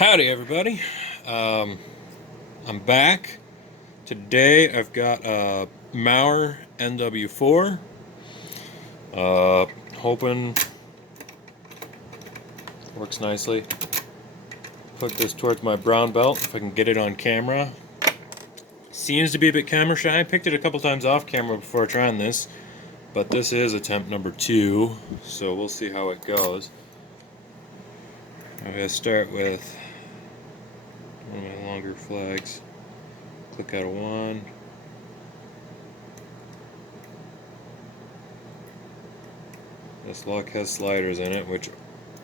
Howdy, everybody. I'm back. Today I've got a Mauer NW4. Uh, Hoping works nicely. Hook this towards my brown belt if I can get it on camera. Seems to be a bit camera shy. I picked it a couple times off camera before trying this, but this is attempt number 2, so we'll see how it goes. I'm going to start with one of my longer flags. Click out a 1. This lock has sliders in it, which,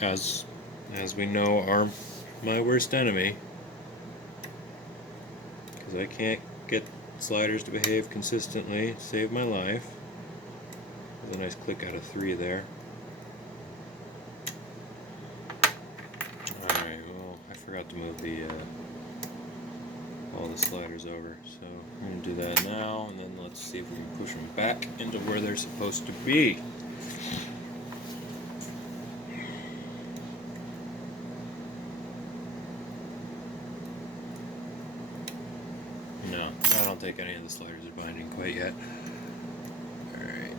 as we know, are my worst enemy, because I can't get sliders to behave consistently. Save my life. There's a nice click out of 3 there. Alright, well, I forgot to move all the sliders over, so I'm going to do that now, and then let's see if we can push them back into where they're supposed to be. No, I don't think any of the sliders are binding quite yet. Alright.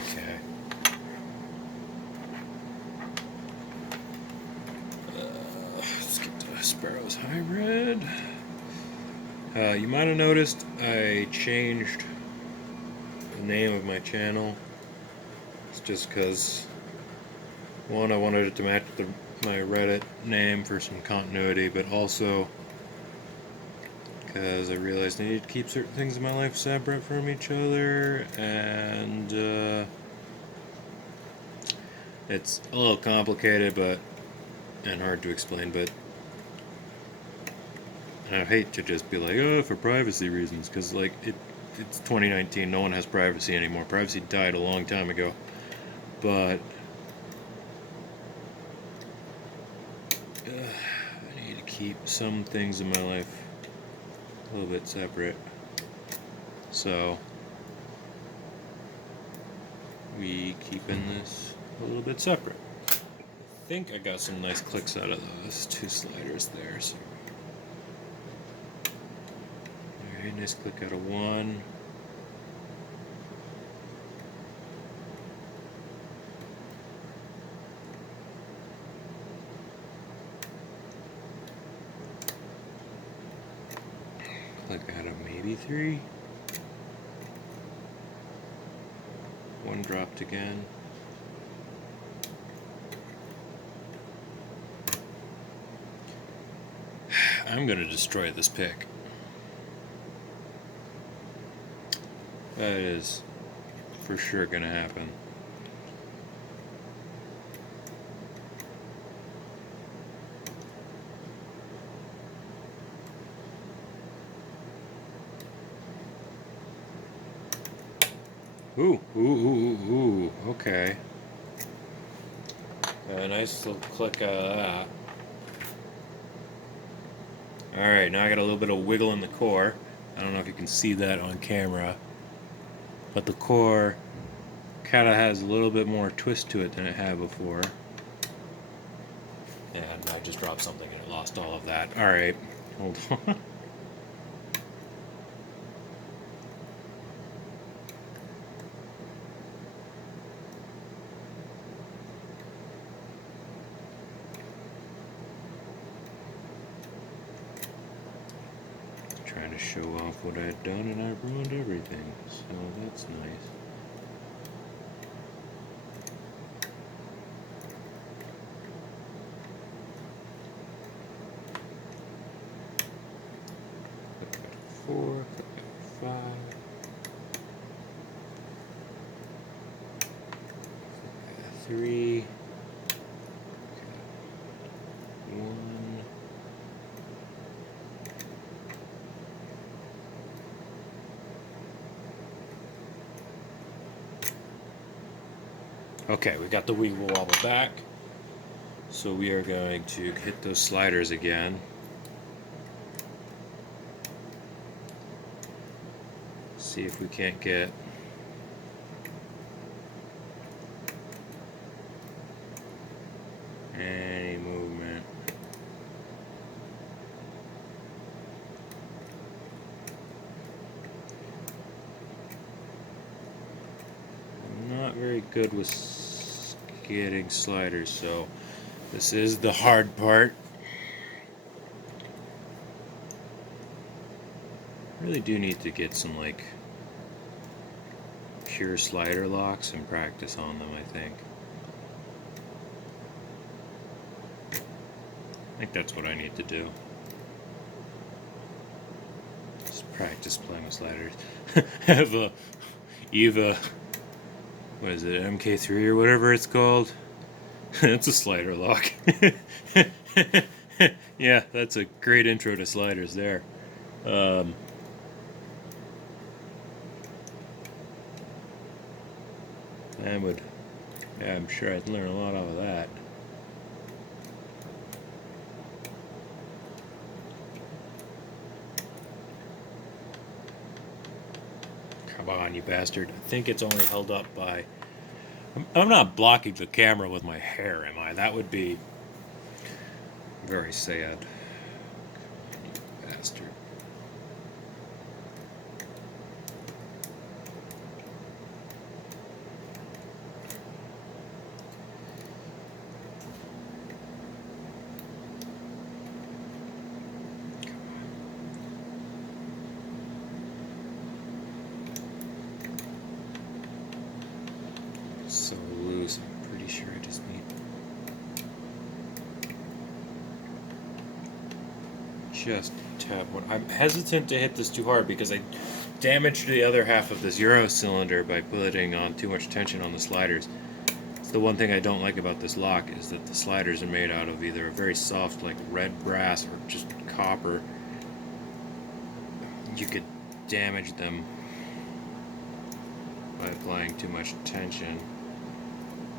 Okay. Let's get to Sparrow's Hybrid. You might have noticed I changed the name of my channel. It's just because, one, I wanted it to match my Reddit name for some continuity, but also because I realized I need to keep certain things in my life separate from each other, and it's a little complicated and hard to explain, but I hate to just be like, oh, for privacy reasons, because it's 2019, no one has privacy anymore. Privacy died a long time ago, but I need to keep some things in my life a little bit separate, so we keeping this a little bit separate. I think I got some nice clicks out of those 2 sliders there, so alright, nice click out of 1. Click out of maybe 3. 1 dropped again. I'm gonna destroy this pick. That is for sure gonna happen. Ooh, okay. A nice little click out of that. Alright, now I got a little bit of wiggle in the core. I don't know if you can see that on camera, but the core kind of has a little bit more twist to it than it had before. And I just dropped something and it lost all of that. Alright, hold on. Trying to show off what I had done, and I ruined everything, so that's nice. Click out 4, click out 5, click out 3, 1, Okay, we got the wiggle wobble back. So we are going to hit those sliders again. See if we can't get any movement. I'm not very good with getting sliders, so this is the hard part. Really do need to get some like pure slider locks and practice on them, I think. I think that's what I need to do. Just practice playing with sliders. Have a Eva, what is it, MK3 or whatever it's called? That's a slider lock. Yeah, that's a great intro to sliders there. I'm sure I'd learn a lot out of that. Come on, you bastard. I think it's only held up by... I'm not blocking the camera with my hair, am I? That would be very sad. Bastard. So loose. I'm pretty sure I just need just tap one. I'm hesitant to hit this too hard because I damaged the other half of this Euro cylinder by putting on too much tension on the sliders. It's the one thing I don't like about this lock is that the sliders are made out of either a very soft like red brass or just copper. You could damage them by applying too much tension.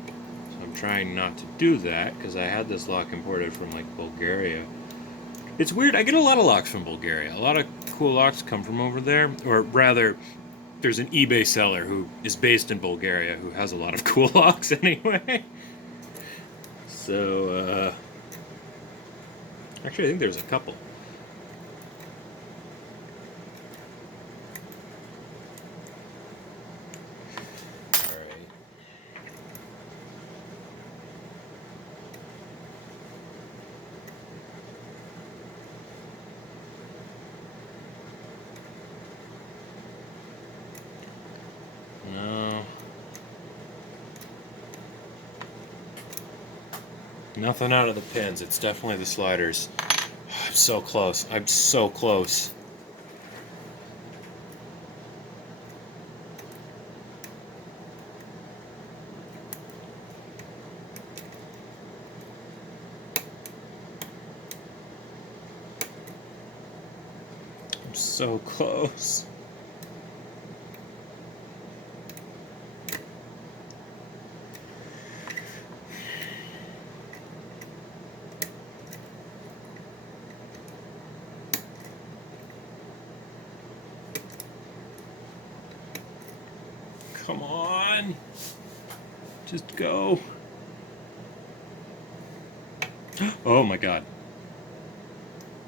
So I'm trying not to do that because I had this lock imported from like Bulgaria. It's weird, I get a lot of locks from Bulgaria. A lot of cool locks come from over there, or rather, there's an eBay seller who is based in Bulgaria who has a lot of cool locks anyway. So, actually I think there's a couple. No. Nothing out of the pins. It's definitely the sliders. I'm so close. I'm so close. I'm so close. Come on. Just go. Oh my god.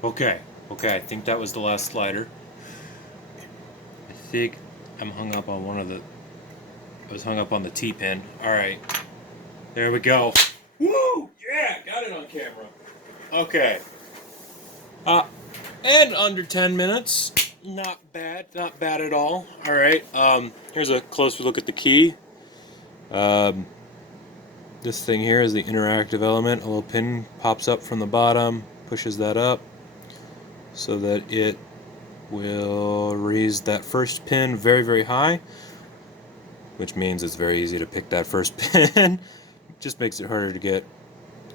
Okay. Okay, I think that was the last slider. I think I'm hung up on one of the... I was hung up on the T-pin. Alright. There we go. Woo! Yeah! Got it on camera. Okay. And under 10 minutes. Not bad. Not bad at all. Alright. Here's a closer look at the key. This thing here is the interactive element. A little pin pops up from the bottom, pushes that up so that it will raise that first pin very, very high, which means it's very easy to pick that first pin. Just makes it harder to get.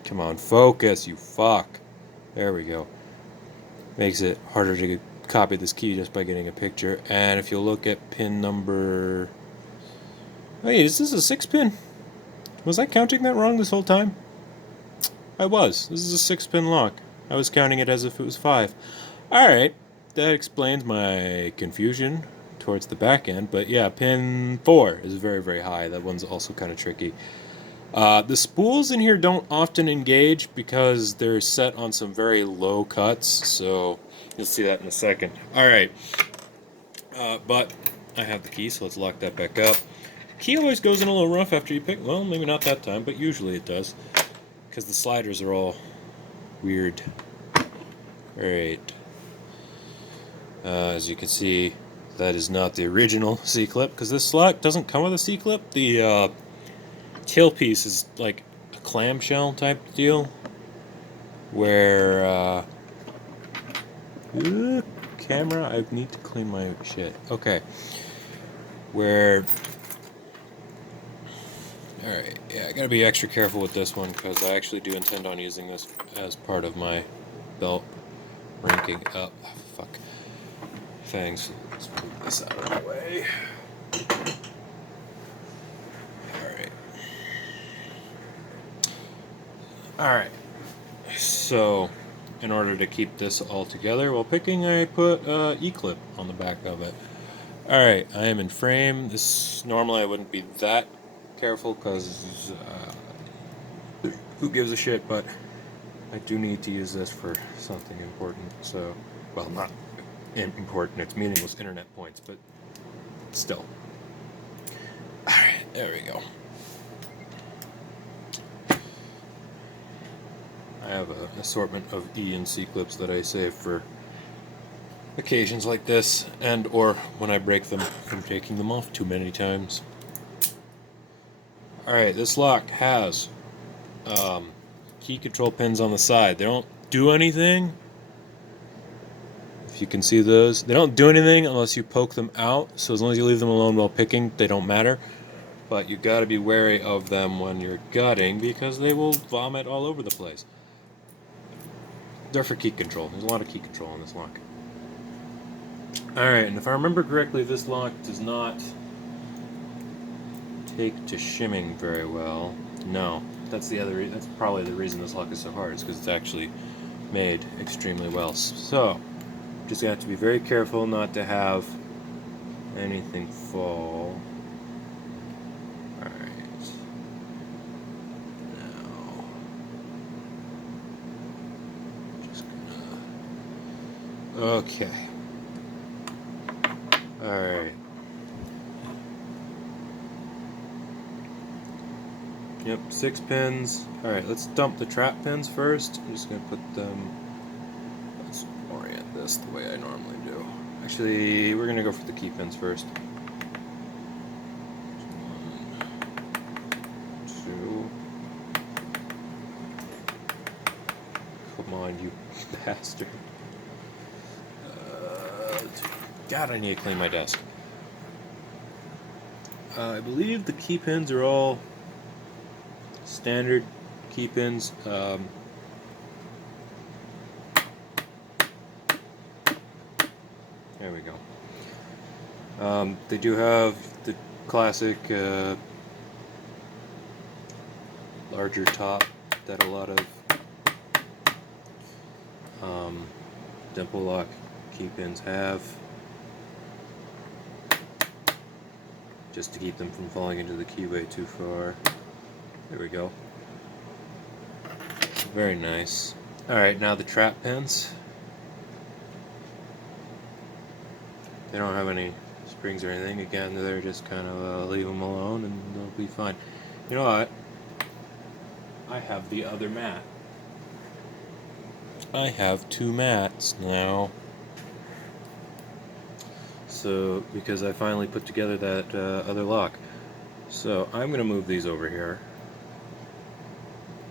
Come on, focus, you fuck. There we go. Makes it harder to copy this key just by getting a picture. And if you look at pin number... Wait, is this a 6 pin? Was I counting that wrong this whole time? I was. This is a 6-pin lock. I was counting it as if it was 5. Alright, that explains my confusion towards the back end, but yeah, pin 4 is very, very high. That one's also kind of tricky. The spools in here don't often engage because they're set on some very low cuts, so you'll see that in a second. Alright, but I have the key, so let's lock that back up. Key always goes in a little rough after you pick, well, maybe not that time, but usually it does, because the sliders are all weird. Alright. As you can see, that is not the original C-clip, because this slot doesn't come with a C-clip. The tailpiece is like a clamshell type deal, where, camera, I need to clean my shit. Okay. Where, alright, yeah, I gotta be extra careful with this one, because I actually do intend on using this as part of my belt ranking up. Oh, fuck. Things. Let's move this out of the way. Alright. Alright. So, in order to keep this all together while picking, I put E-clip on the back of it. Alright, I am in frame. This, normally I wouldn't be that careful because who gives a shit, but I do need to use this for something important, so, well, not important, it's meaningless internet points, but still. Alright, there we go. I have an assortment of E and C clips that I save for occasions like this, and or when I break them from taking them off too many times. Alright, this lock has key control pins on the side. They don't do anything. If you can see those, they don't do anything unless you poke them out, so as long as you leave them alone while picking, they don't matter. But you gotta be wary of them when you're gutting because they will vomit all over the place. They're for key control. There's a lot of key control on this lock. Alright, and if I remember correctly, this lock does not take to shimming very well. No, that's the other. That's probably the reason this lock is so hard, is because it's actually made extremely well. So, just have to be very careful not to have anything fall. Alright. Now, just gonna. Okay. Alright. Yep, 6 pins. Alright, let's dump the trap pins first. I'm just gonna put them. Let's orient this the way I normally do. Actually, we're gonna go for the key pins first. 1, 2. Come on, you bastard. God, I need to clean my desk. I believe the key pins are all standard key pins. There we go. They do have the classic larger top that a lot of dimple lock key pins have, just to keep them from falling into the keyway too far. There we go. Very nice. Alright, now the trap pins. They don't have any springs or anything. Again, they're just kind of leave them alone and they'll be fine. You know what? I have the other mat. I have 2 mats now. So, because I finally put together that other lock. So, I'm going to move these over here.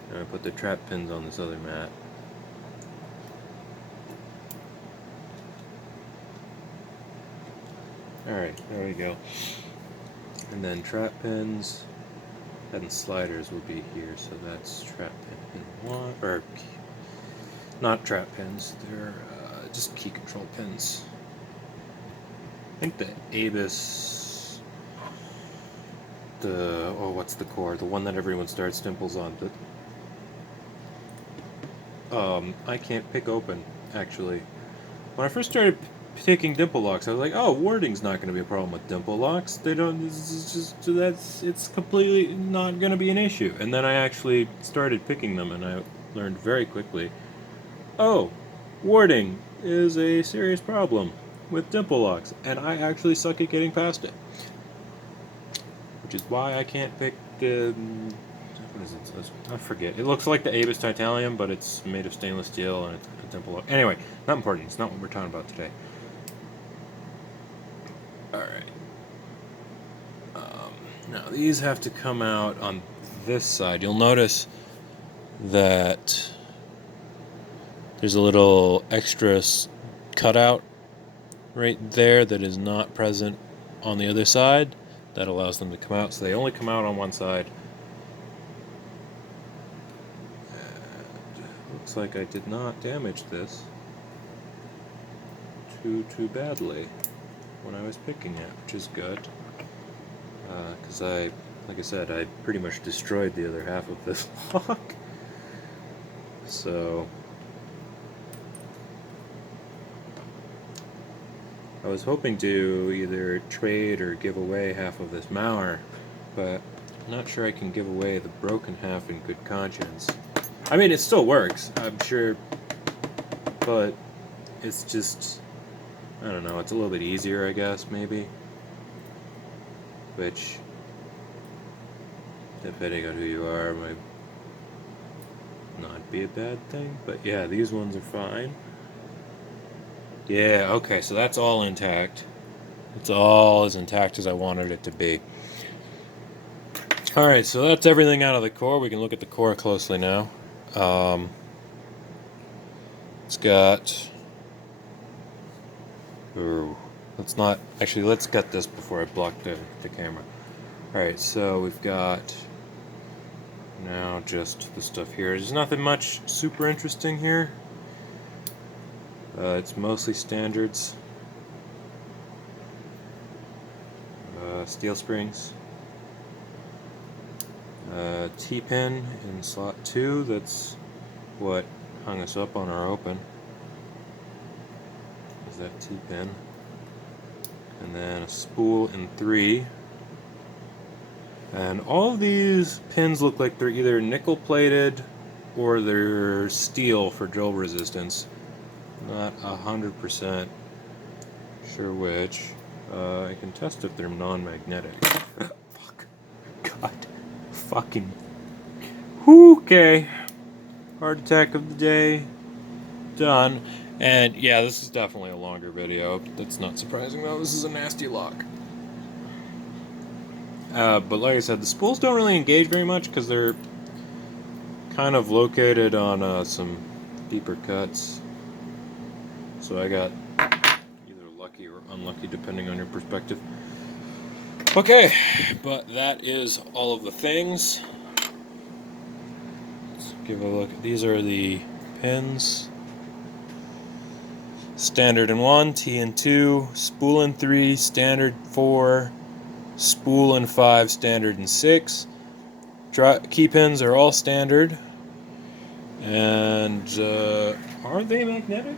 And I put the trap pins on this other mat. Alright, there we go. And then trap pins and sliders will be here, so that's trap pin 1, or not trap pins, they're just key control pins. I think the the, oh, what's the core? The one that everyone starts dimples on. But I can't pick open, actually. When I first started picking dimple locks, I was like, oh, warding's not going to be a problem with dimple locks. They don't, it's completely not going to be an issue. And then I actually started picking them, and I learned very quickly, oh, warding is a serious problem with dimple locks, and I actually suck at getting past it. Which is why I can't pick the, what is it? I forget. It looks like the Avis Titanium, but it's made of stainless steel and it's a dimple lock. Anyway, not important. It's not what we're talking about today. Alright. Now, these have to come out on this side. You'll notice that there's a little extra cutout right there that is not present on the other side. That allows them to come out, so they only come out on one side. And looks like I did not damage this too badly when I was picking it, which is good. Because like I said, I pretty much destroyed the other half of this lock. So I was hoping to either trade or give away half of this Mauer, but I'm not sure I can give away the broken half in good conscience. I mean, it still works, I'm sure, but it's just, I don't know, it's a little bit easier, I guess, maybe. Which, depending on who you are, might not be a bad thing. But yeah, these ones are fine. Yeah, okay, so that's all intact. It's all as intact as I wanted it to be. Alright, so that's everything out of the core. We can look at the core closely now. It's got... Ooh, let's get this before I block the camera. Alright, so we've got now just the stuff here. There's nothing much super interesting here. It's mostly standards. Steel springs. T-pin in slot 2, that's what hung us up on our open. Is that T-pin. And then a spool in 3. And all of these pins look like they're either nickel plated or they're steel for drill resistance. Not 100% sure which. I can test if they're non-magnetic. Fuck. God. Fucking. Okay. Heart attack of the day. Done. And yeah, this is definitely a longer video. That's not surprising though. This is a nasty lock. But like I said, the spools don't really engage very much because they're kind of located on some deeper cuts. So I got either lucky or unlucky depending on your perspective. Okay, but that is all of the things. Let's give a look. These are the pins. Standard in 1, T in 2, spool in 3, standard 4, spool in 5, standard in 6. Key pins are all standard. And are they magnetic?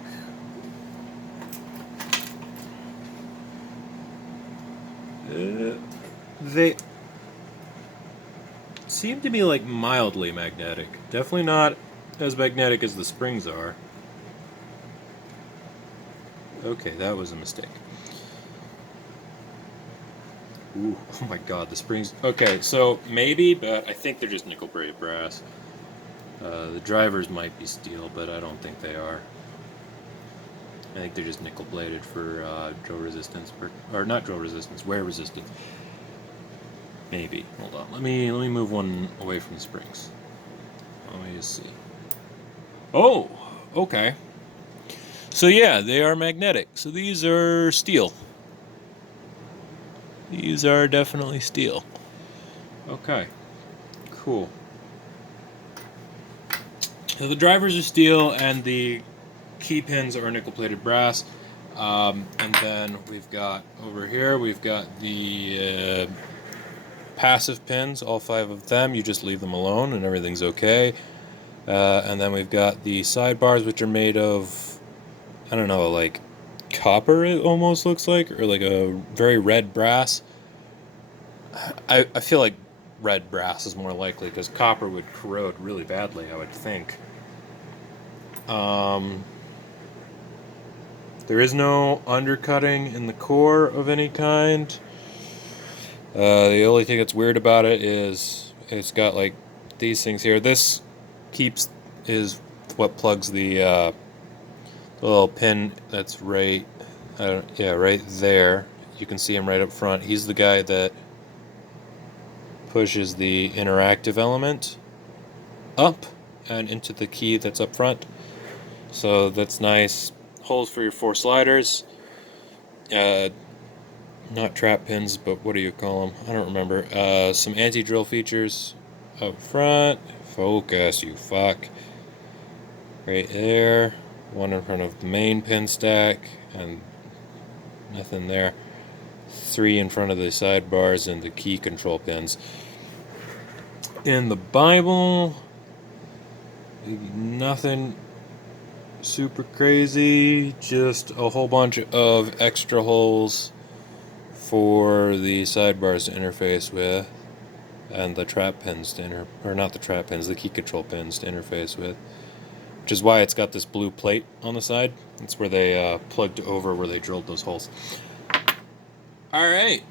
They seem to be like mildly magnetic. Definitely not as magnetic as the springs are. Okay, that was a mistake. Ooh, oh my god, the springs. Okay, so maybe, but I think they're just nickel braided brass. The drivers might be steel, but I don't think they are. I think they're just nickel bladed for drill resistance, or not drill resistance, wear resistance. Maybe. Hold on. Let me move one away from the springs. Let me just see. Oh, okay. So yeah, they are magnetic. So these are steel. These are definitely steel. Okay. Cool. So the drivers are steel and the key pins are nickel plated brass. And then we've got over here, we've got the passive pins, all 5 of them. You just leave them alone and everything's okay. And then we've got the sidebars, which are made of, I don't know, like copper it almost looks like, or like a very red brass. I feel like red brass is more likely because copper would corrode really badly, I would think. There is no undercutting in the core of any kind. The only thing that's weird about it is it's got like these things here. This is what plugs the little pin that's right, right there. You can see him right up front. He's the guy that pushes the interactive element up and into the key that's up front. So that's nice. Holes for your 4 sliders. Not trap pins, but what do you call them? I don't remember. Some anti-drill features up front. Focus, you fuck. Right there. One in front of the main pin stack, and nothing there. 3 in front of the sidebars and the key control pins. In the Bible, nothing super crazy, just a whole bunch of extra holes for the sidebars to interface with, and the trap pins to not the trap pins, the key control pins to interface with, which is why it's got this blue plate on the side. It's where they plugged over where they drilled those holes. Alright,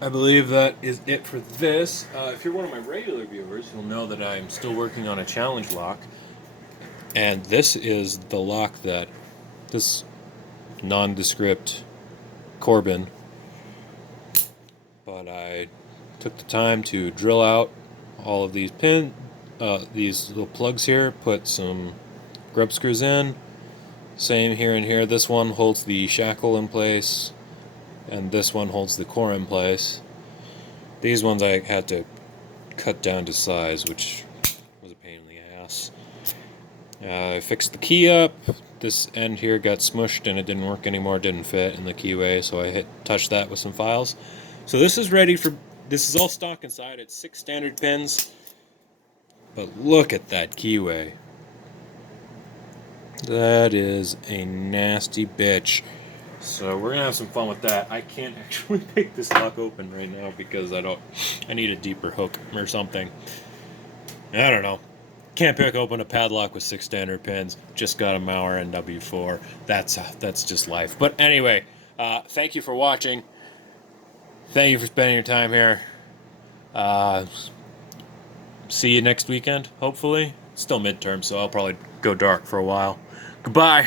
I believe that is it for this. If you're one of my regular viewers, you'll know that I'm still working on a challenge lock, and this is the lock that this nondescript Corbin, but I took the time to drill out all of these these little plugs here, put some grub screws in, same here and here. This one holds the shackle in place, and this one holds the core in place. These ones I had to cut down to size, which was a pain in the ass. I fixed the key up. This end here got smushed and it didn't work anymore, didn't fit in the keyway, so I touched that with some files. So this is ready for, this is all stock inside. It's 6 standard pins, but look at that keyway. That is a nasty bitch. So we're gonna have some fun with that. I can't actually pick this lock open right now because I need a deeper hook or something. I don't know. Can't pick open a padlock with 6 standard pins. Just got a Mauer NW4. That's just life. But anyway, thank you for watching. Thank you for spending your time here. See you next weekend, hopefully. It's still midterm, so I'll probably go dark for a while. Goodbye.